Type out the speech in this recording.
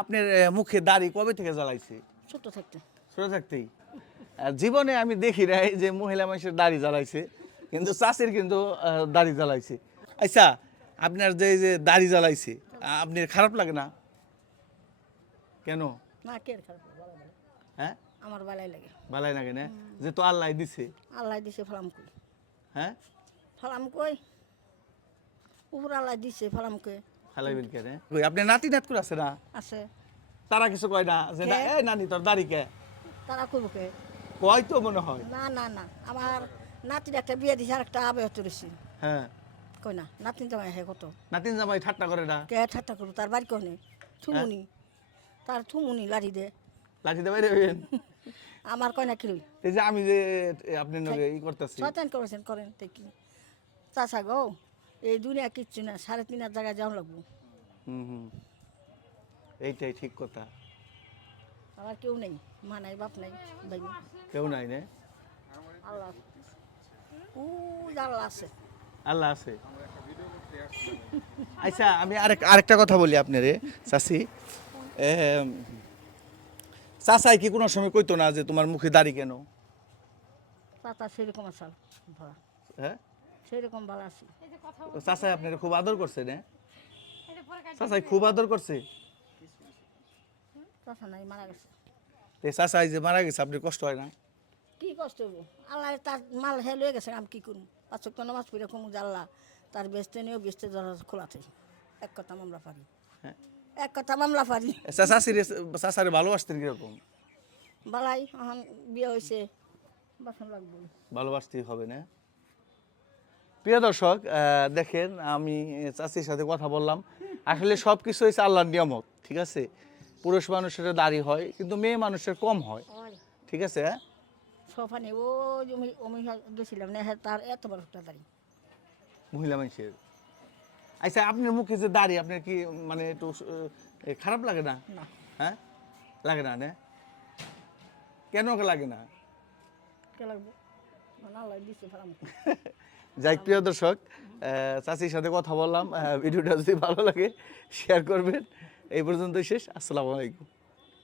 আপনার মুখে দাড়ি কবে থেকে জ্বালাইছে? ছোট থাকতে। ছোট থাকতেই? জীবনে আমি দেখি নাই যে মহিলা মানুষের দাড়ি জ্বালাইছে কিন্তু চাষির কিন্তু দাড়ি জ্বালাইছে। আচ্ছা আপনার যে যে দাড়ি জ্বালাইছে আহ, আপনার খারাপ লাগে না? কেন? না কে খারাপ। হ্যাঁ? আমার বালাই লাগে। ভালাই লাগে না? যে তো আল্লাহ দিছে। আল্লাহ দিছে ফালাম কই? হ্যাঁ? ফালাম কই? উপর আল্লাহ দিছে ফালাম কই? খালাইবেন কে রে কই আপনার নাতি নাত করে আছে না? আছে। তারা কিছু কয় না যে না? এই নানি তোর দাড়ি কে? তারা করব কে? কয় তো মনে হয়। না না না আমার নাতির একটা বিয়ে দিছে আর একটা আবে তুলেছি। হ্যাঁ। কই না নাতিন জামাই হে কত? নাতিন জামাই ঠাট্টা করে না? কে ঠাট্টা করব? তার বাড়ি কনে থুমুনি। তার থুমুনি লাড়ি দে। লাঠি দেবাই দেবেন আমার কয় না কিরই? এই যে আমি যে আপনার নগে ই করতেছি। শয়তান করেছেন করেন তো কি চাষা গো এই দুনিয়া কিচ্ছু না সাড়ে তিন হাজার জায়গায় যাওয়া লাগবো। হুম হুম। এইটাই ঠিক কথা। আমার কেউ নেই মা নাই বাপ নাই ভাই কেউ নাই নে? আল্লাহ ও আল্লাহ আছে। আল্লাহ আছে। আচ্ছা আমি আরেক আরেকটা কথা বলি আপনারে চাষি চাষাই কি কোনো সময় কইতো না যে তোমার মুখে দাড়ি কেন? চাচা সেরকম আসাল হ্যাঁ? সেরকম ভালো আছি। চাষাই আপনার খুব আদর করছে না চাষাই খুব আদর করছে। চাচা নাই মারা গেছে। এই যে মারা গেছে আপনার কষ্ট হয় না? কি কষ্ট আল্লাহ তার মাল হে লয়ে গেছে আমি কি করুন পাঁচক তো নামাজ পড়ে কমু আল্লাহ তার বেচতে নিয়েও বেচতে দরজা খোলাতে এক কথা মামলা পারি হ্যাঁ। এক কথা মামলা পারি ভালোবাসতেন কীরকম? বালাই এখন বিয়ে হয়েছে বাসন লাগবো। ভালোবাসতেই হবে না? প্রিয় দর্শক দেখেন আমি চাষির সাথে কথা বললাম। আসলে সব কিছু হয়েছে আল্লাহর নিয়ামত ঠিক আছে? পুরুষ মানুষের দাড়ি হয় কিন্তু মেয়ে মানুষের কম হয় ঠিক আছে? সোফানে ও জমি আমি গেছিলাম না হ্যাঁ তার এত বড় একটা দাঁড়ি। মহিলা মানুষের। আচ্ছা আপনার মুখে যে দাড়ি আপনার কি মানে একটু খারাপ লাগে না? হ্যাঁ? লাগে না না? কেন লাগে না? কে লাগবে? যাই প্রিয় দর্শক চাষির সাথে কথা বললাম। ভিডিওটা যদি ভালো লাগে শেয়ার করবেন। এই পর্যন্তই শেষ। আসসালামু আলাইকুম।